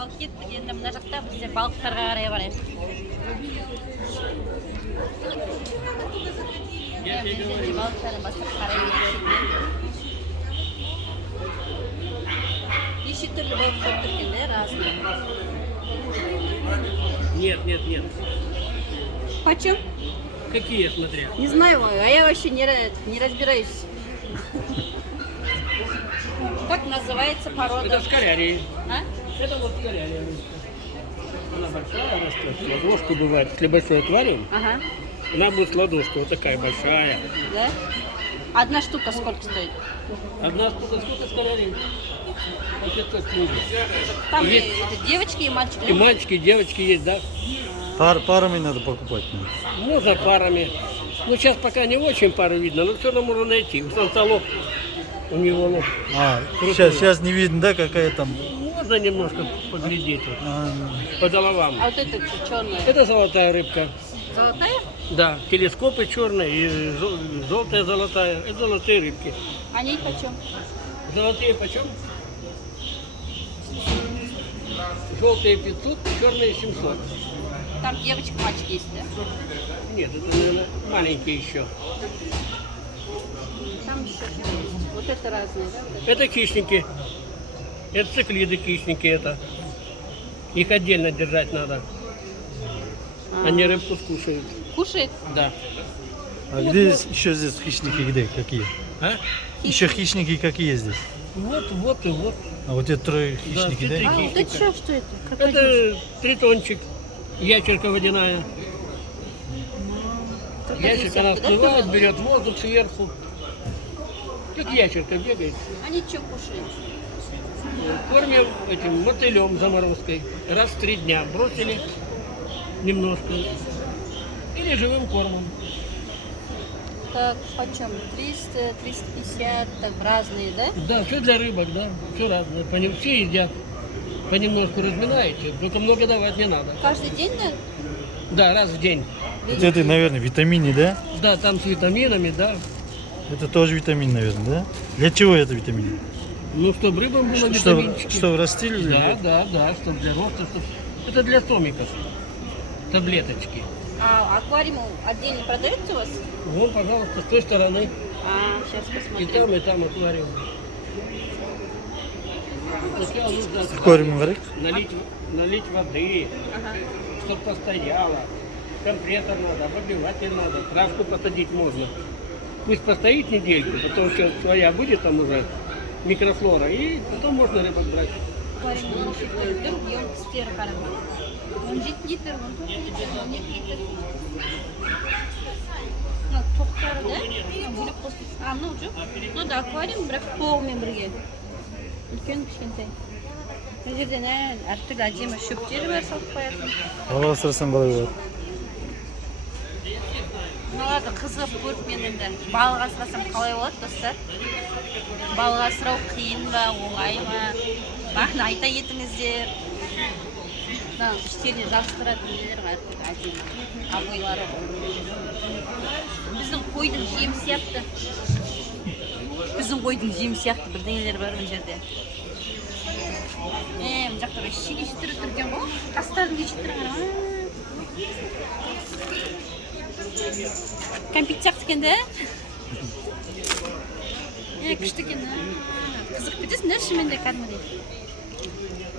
Ал кеттік енді мына жақта бізде балықтарға қарай барайық. Балықтарын бастап қарай берейік. Неше түрлі болып тұргенде разные. Нет. Почем? Какие, смотря? Не знаю, а я вообще не разбираюсь. Как называется порода? Это скалярий. А? Это вот скалярия. Она большая растет. Ладошка бывает. Если большой аквариум, Ага. она будет ладошка вот такая большая. Да? Одна штука сколько стоит? Одна сколько скалярий? Вот это книга. Там Есть. это девочки и мальчики. И мальчики, и девочки есть, да? Парами надо покупать. Можно парами. Ну, сейчас пока не очень пары видно, но все равно можно найти. У самца лоб, у него лоб. Сейчас не видно, да, какая там. Можно немножко поглядеть вот, А, по головам. А вот это черная. Это золотая рыбка. Золотая? Да, телескопы черные и желтая золотая. Это золотые рыбки. Они почем? Золотые почем? Желтые 500, черные 700. Там девочка, мальчик есть, да? Нет, это, наверное, маленькие еще. Там еще что есть. Вот это разные, да? Вот это? Это хищники. Это циклиды хищники это. Их отдельно держать надо. Они рыбку скушают. Кушает? Да. а где еще здесь хищники, где какие? А? Еще хищники какие здесь? Вот и вот. А вот эти трое хищники, Да, да? А, вот это что это? Крокодил. Это тритончик. Ящерка водяная. Ящерка, она всплывает, берет воздух сверху. Как ящерка бегает. Они что кушают? Кормим этим мотылем заморозкой. Раз в 3 дня. Бросили немножко. Или живым кормом. Так, почем? 300, 350, так, разные, да? Да, все для рыбок, да. Все разное. Все едят. Понемножку разминаете. Только много давать не надо. Каждый день, да? Да, раз в день. Вот это, наверное, витамины, да? Да, там с витаминами, да. Это тоже витамин, наверное, да? Для чего это витамин? Ну, чтобы рыбам было Чтобы витаминчики. растили? Да, чтобы для роста. Это для сомиков. Таблеточки. А аквариум отдельно продается у вас? Вон, пожалуйста, с той стороны. А, сейчас И посмотрим. там аквариум. Сначала нужно Аквариум варик? налить воды, Ага. чтобы постояло. Компрессор надо, обогреватель надо, травку посадить можно. Пусть постоит недельку, потом все своя будет там уже микрофлора, и потом можно рыбок брать. Аквариум неше литр, емкістері қараңыз. 17 литр, 14 литр, 12 литр. Мынау тоқтары, да? Мынау бөлек қосылсын. А, мынау жоқ. Мынау да аквариум, бірақ тоғымен бірге. Үлкен кішкентай. Бұл жерден әртүрлі әдемі шөптері бар салып қоятын. Алға сұрасам қалай болады? Мыналарды қызығып көріп мен енді балық асырасам қалай болады, достар? Балық асырау қиын ба, оңай ма? Бақын айта кетіңіздер. Мына іштеріне жабыстыратын нелер бар, әдемі. Обойлары. Біздің қойдың жемі сияқты. Бірдеңелер бар бұл жерде. Мына жақта шеге шеттірі тұрген ғой. Тастардың кешеттірі қарама. Кәмпит сияқты екен, да? Күшті екен, да? Қызық кетесің, да, шыменде кәдімгідей.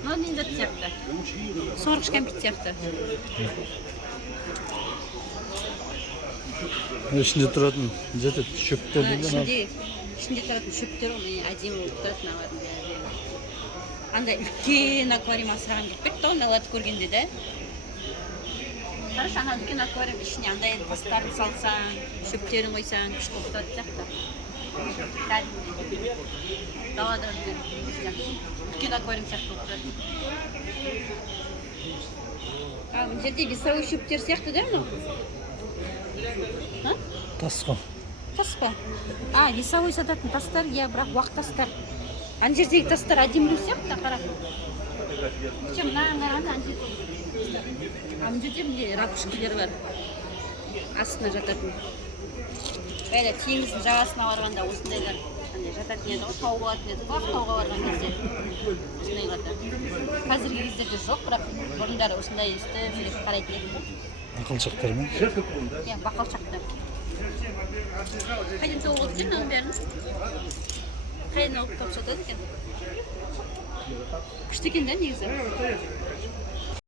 Мынау не зат сияқты? Сорғыш кәмпит сияқты. Ішінде тұратын жеті шөптер дейді ме? Ішінде тұратын шөптер ол әдемі болып тұратын алатын. Андай үлкен аквариум асыраған келіп кетті ғой, мыналарды көргенде, да? Қарашы, ана үлкен аквариум ішіне андай тастарын салсаң, шөптерін қойсаң, күшті болып тұратын сияқты. Кәдімгідей. Далада үлкен аквариум сияқты болып тұрады. Бұл жерде весовой шөптер сияқты, да, мынау? Тас қой. Тас па? А, весовой сататын тастар, иә, бірақ уақ тастар. Ана жердегі тастар әдемілеу сияқты, қара. Причем мына жерде. А мына жерде міне ракушкалар бар. Астына жататын. Бәлі теңіздің жағасына барғанда осындайлар андай жататын еді ғой, тауып алатын едік қой, Ақтауға барған кезде осындайларда. Қазіргі кездерде жоқ, бірақ бұрындары осындай істі жүріп қарайтын едік қой. Ақылшақтар ма? Иә, бақалшақтар. Қайдан тауып алды екен оның бәрін? Қайдан алып тауып сатады екен? Күшті екен да негізі.